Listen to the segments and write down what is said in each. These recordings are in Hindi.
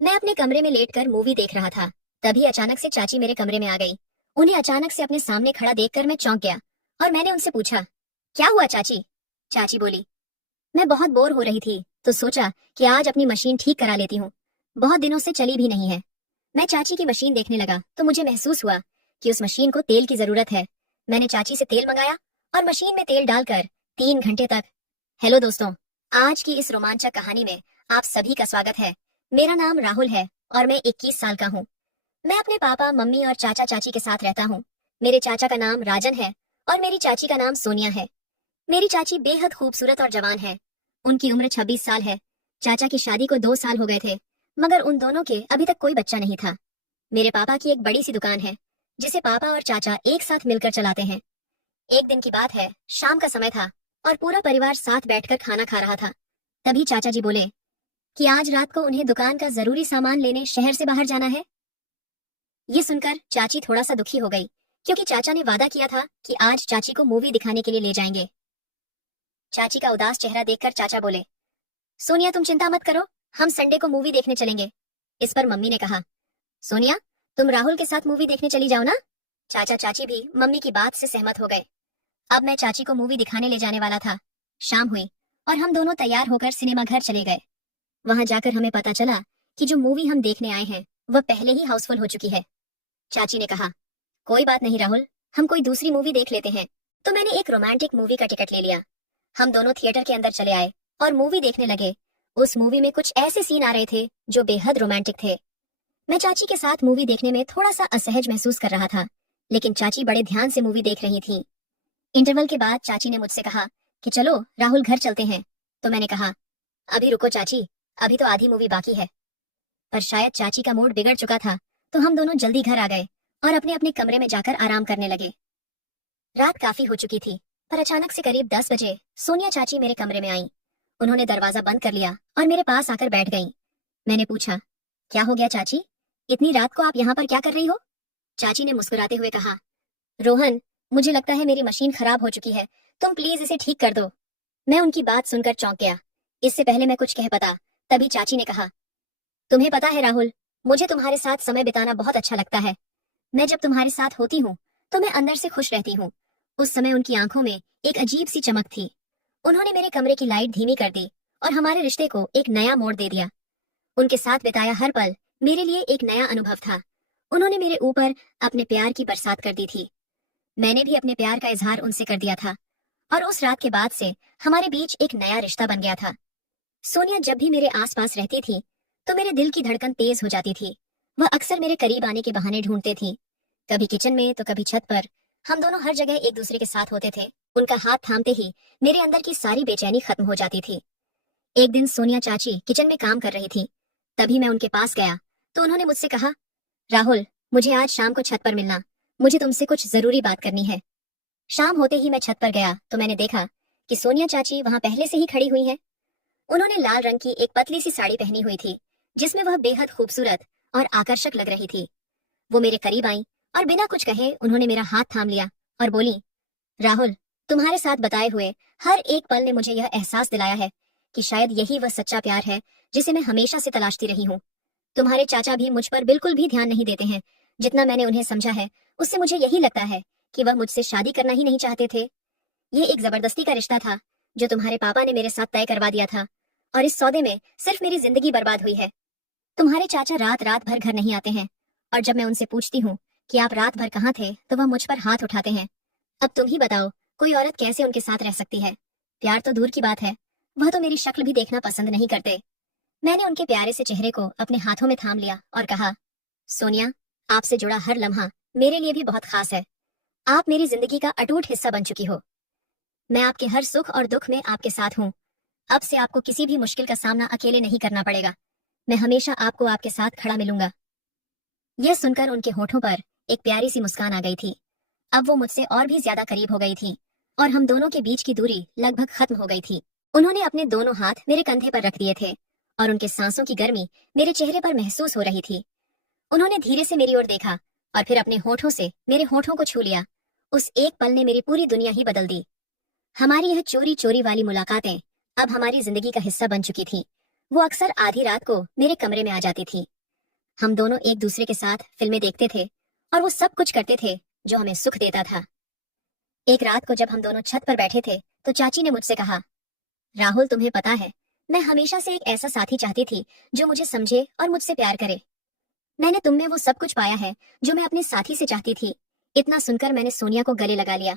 मैं अपने कमरे में लेटकर मूवी देख रहा था। तभी अचानक से चाची मेरे कमरे में आ गई। उन्हें अचानक से अपने सामने खड़ा देखकर मैं चौंक गया और मैंने उनसे पूछा, क्या हुआ चाची? चाची बोली, मैं बहुत बोर हो रही थी तो सोचा कि आज अपनी मशीन ठीक करा लेती हूँ। बहुत दिनों से चली भी नहीं है। मैं चाची की मशीन देखने लगा तो मुझे महसूस हुआ कि उस मशीन को तेल की जरूरत है। मैंने चाची से तेल मंगाया और मशीन में तेल डालकर 3 घंटे तक। हेलो दोस्तों, आज की इस रोमांचक कहानी में आप सभी का स्वागत है। मेरा नाम राहुल है और मैं 21 साल का हूँ। मैं अपने पापा मम्मी और चाचा चाची के साथ रहता हूँ। मेरे चाचा का नाम राजन है और मेरी चाची का नाम सोनिया है। मेरी चाची बेहद खूबसूरत और जवान है। उनकी उम्र 26 साल है। चाचा की शादी को 2 साल हो गए थे, मगर उन दोनों के अभी तक कोई बच्चा नहीं था। मेरे पापा की एक बड़ी सी दुकान है जिसे पापा और चाचा एक साथ मिलकर चलाते हैं। एक दिन की बात है, शाम का समय था और पूरा परिवार साथ बैठकर खाना खा रहा था। तभी चाचा जी बोले कि आज रात को उन्हें दुकान का जरूरी सामान लेने शहर से बाहर जाना है। ये सुनकर चाची थोड़ा सा दुखी हो गई, क्योंकि चाचा ने वादा किया था कि आज चाची को मूवी दिखाने के लिए ले जाएंगे। चाची का उदास चेहरा देखकर चाचा बोले, सोनिया तुम चिंता मत करो, हम संडे को मूवी देखने चलेंगे। इस पर मम्मी ने कहा, सोनिया तुम राहुल के साथ मूवी देखने चली जाओ ना। चाचा चाची भी मम्मी की बात से सहमत हो गए। अब मैं चाची को मूवी दिखाने ले जाने वाला था। शाम हुई और हम दोनों तैयार होकर सिनेमा घर चले गए। वहां जाकर हमें पता चला कि जो मूवी हम देखने आए हैं वह पहले ही हाउसफुल हो चुकी है। चाची ने कहा, कोई बात नहीं राहुल, हम कोई दूसरी मूवी देख लेते हैं। तो मैंने एक रोमांटिक मूवी का टिकट ले लिया। हम दोनों थिएटर के अंदर चले आए और मूवी देखने लगे। उस मूवी में कुछ ऐसे सीन आ रहे थे जो बेहद रोमांटिक थे। मैं चाची के साथ मूवी देखने में थोड़ा सा असहज महसूस कर रहा था, लेकिन चाची बड़े ध्यान से मूवी देख रही थी। इंटरवल के बाद चाची ने मुझसे कहा कि चलो राहुल घर चलते हैं। तो मैंने कहा, अभी रुको चाची, अभी तो आधी मूवी बाकी है। पर शायद चाची का मूड बिगड़ चुका था, तो हम दोनों जल्दी घर आ गए और अपने अपने कमरे में जाकर आराम करने लगे। रात काफी हो चुकी थी, पर अचानक से करीब 10 बजे सोनिया चाची मेरे कमरे में आई। उन्होंने दरवाजा बंद कर लिया और मेरे पास आकर बैठ गईं। मैंने पूछा, क्या हो गया चाची, इतनी रात को आप यहाँ पर क्या कर रही हो? चाची ने मुस्कुराते हुए कहा, रोहन, मुझे लगता है मेरी मशीन खराब हो चुकी है, तुम प्लीज इसे ठीक कर दो। मैं उनकी बात सुनकर चौंक गया। इससे पहले मैं कुछ कह पाता, तभी चाची ने कहा, तुम्हें पता है राहुल, मुझे तुम्हारे साथ समय बिताना बहुत अच्छा लगता है। मैं जब तुम्हारे साथ होती हूँ तो मैं अंदर से खुश रहती हूँ। उस समय उनकी आंखों में एक अजीब सी चमक थी। उन्होंने मेरे कमरे की लाइट धीमी कर दी और हमारे रिश्ते को एक नया मोड़ दे दिया। उनके साथ बिताया हर पल मेरे लिए एक नया अनुभव था। उन्होंने मेरे ऊपर अपने प्यार की बरसात कर दी थी। मैंने भी अपने प्यार का इजहार उनसे कर दिया था और उस रात के बाद से हमारे बीच एक नया रिश्ता बन गया था। सोनिया जब भी मेरे आसपास रहती थी तो मेरे दिल की धड़कन तेज हो जाती थी। वह अक्सर मेरे करीब आने के बहाने ढूंढते थी, कभी किचन में तो कभी छत पर। हम दोनों हर जगह एक दूसरे के साथ होते थे। उनका हाथ थामते ही मेरे अंदर की सारी बेचैनी खत्म हो जाती थी। एक दिन सोनिया चाची किचन में काम कर रही थी। तभी मैं उनके पास गया तो उन्होंने मुझसे कहा, राहुल, मुझे आज शाम को छत पर मिलना, मुझे तुमसे कुछ जरूरी बात करनी है। शाम होते ही मैं छत पर गया तो मैंने देखा कि सोनिया चाची वहां पहले से ही खड़ी हुई हैं। उन्होंने लाल रंग की एक पतली सी साड़ी पहनी हुई थी, जिसमें वह बेहद खूबसूरत और आकर्षक लग रही थी। वो मेरे करीब आई और बिना कुछ कहे उन्होंने मेरा हाथ थाम लिया और बोली, राहुल, तुम्हारे साथ बताए हुए हर एक पल ने मुझे यह एहसास दिलाया है कि शायद यही वह सच्चा प्यार है जिसे मैं हमेशा से तलाशती रही हूँ। तुम्हारे चाचा भी मुझ पर बिल्कुल भी ध्यान नहीं देते हैं। जितना मैंने उन्हें समझा है उससे मुझे यही लगता है कि वह मुझसे शादी करना ही नहीं चाहते थे। ये एक जबरदस्ती का रिश्ता था जो तुम्हारे पापा ने मेरे साथ तय करवा दिया था, और इस सौदे में सिर्फ मेरी जिंदगी बर्बाद हुई है। तुम्हारे चाचा रात रात भर घर नहीं आते हैं, और जब मैं उनसे पूछती हूँ कि आप रात भर कहाँ थे तो वह मुझ पर हाथ उठाते हैं। अब तुम ही बताओ, कोई औरत कैसे उनके साथ रह सकती है? प्यार तो दूर की बात है, वह तो मेरी शक्ल भी देखना पसंद नहीं करते। मैंने उनके प्यारे से चेहरे को अपने हाथों में थाम लिया और कहा, सोनिया, आपसे जुड़ा हर लम्हा मेरे लिए भी बहुत खास है। आप मेरी जिंदगी का अटूट हिस्सा बन चुकी हो। मैं आपके हर सुख और दुख में आपके साथ हूँ। अब से आपको किसी भी मुश्किल का सामना अकेले नहीं करना पड़ेगा। मैं हमेशा आपको आपके साथ खड़ा मिलूंगा। यह सुनकर उनके होठों पर एक प्यारी सी मुस्कान आ गई थी। अब वो मुझसे और भी ज्यादा करीब हो गई थी और हम दोनों के बीच की दूरी लगभग खत्म हो गई थी। उन्होंने अपने दोनों हाथ मेरे कंधे पर रख दिए थे और उनके सांसों की गर्मी मेरे चेहरे पर महसूस हो रही थी। उन्होंने धीरे से मेरी ओर देखा और फिर अपने होठों से मेरे होठों को छू लिया। उस एक पल ने मेरी पूरी दुनिया ही बदल दी। हमारी यह चोरी चोरी वाली मुलाकातें अब हमारी जिंदगी का हिस्सा बन चुकी थी। वो अक्सर आधी रात को मेरे कमरे में आ जाती थी। हम दोनों एक दूसरे के साथ फिल्में देखते थे और वो सब कुछ करते थे जो हमें सुख देता था। एक रात को जब हम दोनों छत पर बैठे थे तो चाची ने मुझसे कहा, राहुल तुम्हें पता है, मैं हमेशा से एक ऐसा साथी चाहती थी जो मुझे समझे और मुझसे प्यार करे। मैंने तुम में वो सब कुछ पाया है जो मैं अपने साथी से चाहती थी। इतना सुनकर मैंने सोनिया को गले लगा लिया।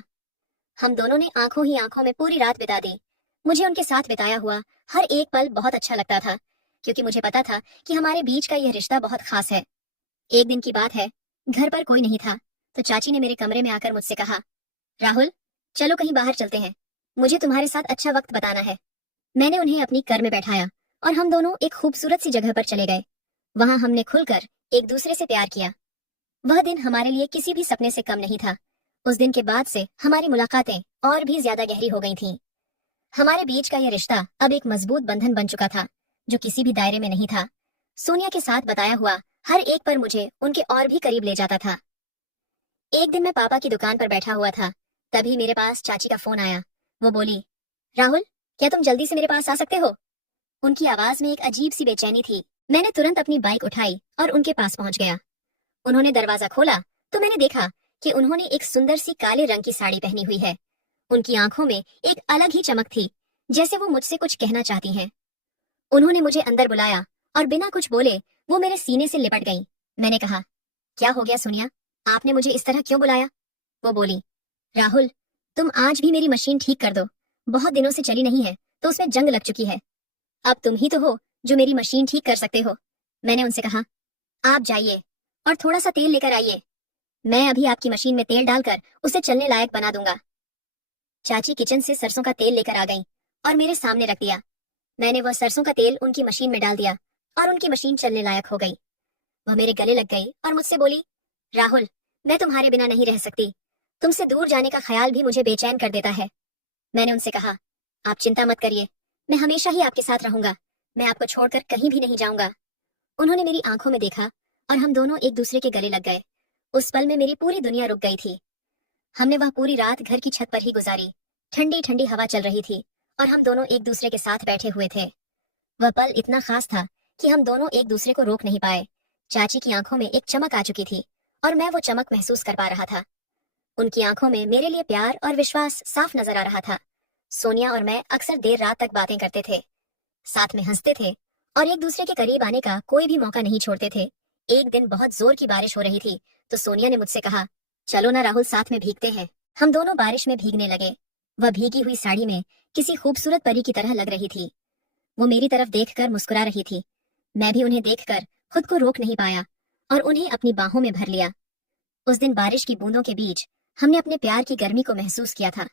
हम दोनों ने आंखों ही आंखों में पूरी रात बिता दी। मुझे उनके साथ बिताया हुआ हर एक पल बहुत अच्छा लगता था, क्योंकि मुझे पता था कि हमारे बीच का यह रिश्ता बहुत खास है। एक दिन की बात है, घर पर कोई नहीं था तो चाची ने मेरे कमरे में आकर मुझसे कहा, राहुल चलो कहीं बाहर चलते हैं, मुझे तुम्हारे साथ अच्छा वक्त बताना है। मैंने उन्हें अपनी कार में बैठाया और हम दोनों एक खूबसूरत सी जगह पर चले गए। वहां हमने खुलकर एक दूसरे से प्यार किया। वह दिन हमारे लिए किसी भी सपने से कम नहीं था। उस दिन के बाद से हमारी मुलाकातें और भी ज्यादा गहरी हो गई थीं। हमारे बीच का यह रिश्ता अब एक मजबूत बंधन बन चुका था जो किसी भी दायरे में नहीं था। सोनिया के साथ बताया हुआ हर एक पर मुझे उनके और भी करीब ले जाता था। एक दिन मैं पापा की दुकान पर बैठा हुआ था, तभी मेरे पास चाची का फोन आया। वो बोली, राहुल क्या तुम जल्दी से मेरे पास आ सकते हो? उनकी आवाज में एक अजीब सी बेचैनी थी। मैंने तुरंत अपनी बाइक उठाई और उनके पास पहुंच गया। उन्होंने दरवाजा खोला तो मैंने देखा कि उन्होंने एक सुंदर सी काले रंग की साड़ी पहनी हुई है। उनकी आंखों में एक अलग ही चमक थी, जैसे वो मुझसे कुछ कहना चाहती हैं। उन्होंने मुझे अंदर बुलाया और बिना कुछ बोले वो मेरे सीने से लिपट गई। मैंने कहा, क्या हो गया सोनिया, आपने मुझे इस तरह क्यों बुलाया? वो बोली, राहुल तुम आज भी मेरी मशीन ठीक कर दो, बहुत दिनों से चली नहीं है तो उसमें जंग लग चुकी है। अब तुम ही तो हो जो मेरी मशीन ठीक कर सकते हो। मैंने उनसे कहा, आप जाइए और थोड़ा सा तेल लेकर आइए, मैं अभी आपकी मशीन में तेल डालकर उसे चलने लायक बना दूंगा। चाची किचन से सरसों का तेल लेकर आ गई और मेरे सामने रख दिया। मैंने वह सरसों का तेल उनकी मशीन में डाल दिया और उनकी मशीन चलने लायक हो गई। वह मेरे गले लग गई और मुझसे बोली, राहुल मैं तुम्हारे बिना नहीं रह सकती, तुमसे दूर जाने का ख्याल भी मुझे बेचैन कर देता है। मैंने उनसे कहा, आप चिंता मत करिए, मैं हमेशा ही आपके साथ रहूंगा, मैं आपको छोड़कर कहीं भी नहीं जाऊंगा। उन्होंने मेरी आंखों में देखा और हम दोनों एक दूसरे के गले लग गए। उस पल में मेरी पूरी दुनिया रुक गई थी। हमने वह पूरी रात घर की छत पर ही गुजारी। ठंडी ठंडी हवा चल रही थी और हम दोनों एक दूसरे के साथ बैठे हुए थे। वह पल इतना खास था कि हम दोनों एक दूसरे को रोक नहीं पाए। चाची की आंखों में एक चमक आ चुकी थी और मैं वो चमक महसूस कर पा रहा था। उनकी आंखों में मेरे लिए प्यार और विश्वास साफ नजर आ रहा था। सोनिया और मैं अक्सर देर रात तक बातें करते थे, साथ में हंसते थे और एक दूसरे के करीब आने का कोई भी मौका नहीं छोड़ते थे। एक दिन बहुत जोर की बारिश हो रही थी तो सोनिया ने मुझसे कहा, चलो ना राहुल साथ में भीगते हैं। हम दोनों बारिश में भीगने लगे। वह भीगी हुई साड़ी में किसी खूबसूरत परी की तरह लग रही थी। वो मेरी तरफ देखकर मुस्कुरा रही थी। मैं भी उन्हें देखकर खुद को रोक नहीं पाया और उन्हें अपनी बाहों में भर लिया। उस दिन बारिश की बूंदों के बीच हमने अपने प्यार की गर्मी को महसूस किया था।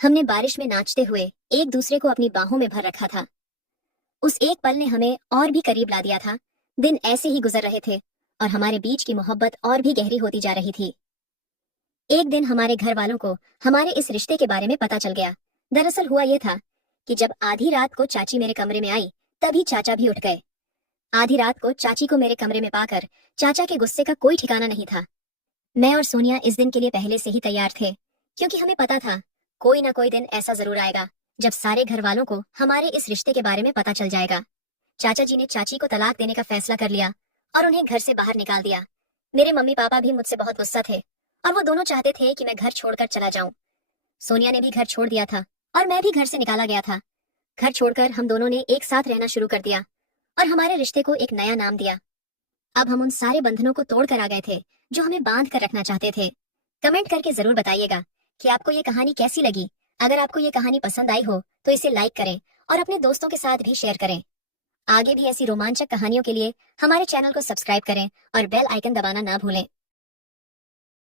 हमने बारिश में नाचते हुए एक दूसरे को अपनी बाहों में भर रखा था। उस एक पल ने हमें और भी करीब ला दिया था। दिन ऐसे ही गुजर रहे थे और हमारे बीच की मोहब्बत और भी गहरी होती जा रही थी। एक दिन हमारे घर वालों को हमारे इस रिश्ते के बारे में पता चल गया। दरअसल हुआ यह था कि जब आधी रात को चाची मेरे कमरे में आई, तभी चाचा भी उठ गए। आधी रात को चाची को मेरे कमरे में पाकर चाचा के गुस्से का कोई ठिकाना नहीं था। मैं और सोनिया इस दिन के लिए पहले से ही तैयार थे, क्योंकि हमें पता था कोई ना कोई दिन ऐसा जरूर आएगा जब सारे घर वालों को हमारे इस रिश्ते के बारे में पता चल जाएगा। चाचा जी ने चाची को तलाक देने का फैसला कर लिया और उन्हें घर से बाहर निकाल दिया। मेरे मम्मी पापा भी मुझसे बहुत गुस्सा थे और वो दोनों चाहते थे कि मैं घर छोड़कर चला जाऊं। सोनिया ने भी घर छोड़ दिया था और मैं भी घर से निकाला गया था। घर छोड़कर हम दोनों ने एक साथ रहना शुरू कर दिया और हमारे रिश्ते को एक नया नाम दिया। अब हम उन सारे बंधनों को तोड़ कर आ गए थे जो हमें बांध कर रखना चाहते थे। कमेंट करके जरूर बताइएगा कि आपको ये कहानी कैसी लगी। अगर आपको ये कहानी पसंद आई हो तो इसे लाइक करें और अपने दोस्तों के साथ भी शेयर करें। आगे भी ऐसी रोमांचक कहानियों के लिए हमारे चैनल को सब्सक्राइब करें और बेल आइकन दबाना ना भूलें।